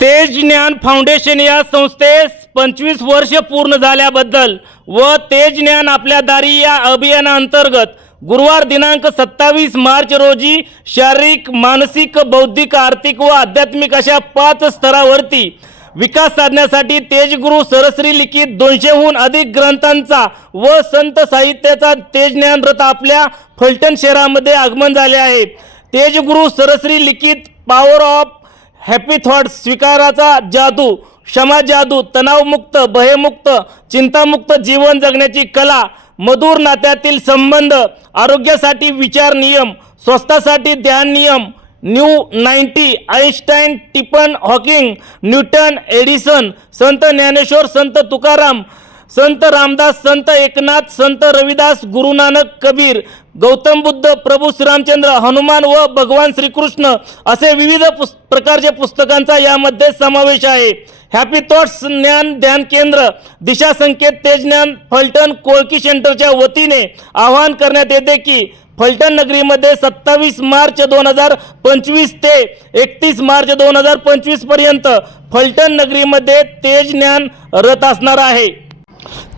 तेज ज्ञान फाउंडेशन या संस्थेस 25 वर्ष पूर्ण झाल्याबद्दल व तेज ज्ञान आपल्या दारी या अभियानाअंतर्गत गुरुवार दिनांक 27 मार्च रोजी शारीरिक, मानसिक, बौद्धिक, आर्थिक व आध्यात्मिक अशा 5 स्तरावरती विकास साधण्यासाठी तेजगुरु सरश्री लिखित 200हून अधिक ग्रंथांचा व संत साहित्याचा तेज ज्ञान रथ आपल्या फलटण शहरामध्ये आगमन झाले आहे। तेजगुरु सरश्री लिखित पॉवर ऑफ हॅपी थॉट्स, स्वीकाराचा जादू, क्षमा जादू, तणावमुक्त, भयमुक्त, चिंतामुक्त जीवन जगण्याची कला, मधुर नात्यातील संबंध, आरोग्यासाठी विचार नियम, स्वस्थासाठी ध्यान नियम, न्यू 90, Einstein, Stephen Hawking, Newton, Edison, Sant Dnyaneshwar, संत तुकाराम, संत रामदास, संत एकनाथ, संत रविदास, गुरु नानक, कबीर, गौतम बुद्ध, प्रभू श्रीरामचंद्र, हनुमान व भगवान श्रीकृष्ण असे विविध प्रकारचे पुस्तकांचा यामध्ये समावेश आहे। हॅपी थॉट्स ज्ञान ध्यान केंद्र, दिशा संकेत तेज ज्ञान फलटण कोळकी सेंटरच्या वतीने आवाहन करण्यात येते की फलटण नगरीमध्ये 27 मार्च 2025 ते 31 मार्च 2025 पर्यंत फलटण नगरीमध्ये तेज ज्ञान रथ असणार आहे।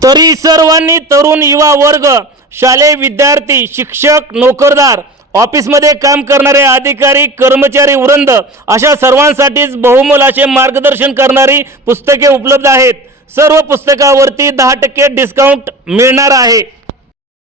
तरी सर्वांनी, तरुण, युवा वर्ग, शालेय विद्यार्थी, शिक्षक, नोकरदार, ऑफिसमध्ये काम करणारे अधिकारी, कर्मचारी वृंद अशा सर्वांसाठीच बहुमोल असे मार्गदर्शन करणारी पुस्तके उपलब्ध आहेत। सर्व पुस्तकावरती 10% डिस्काउंट मिळणार आहे।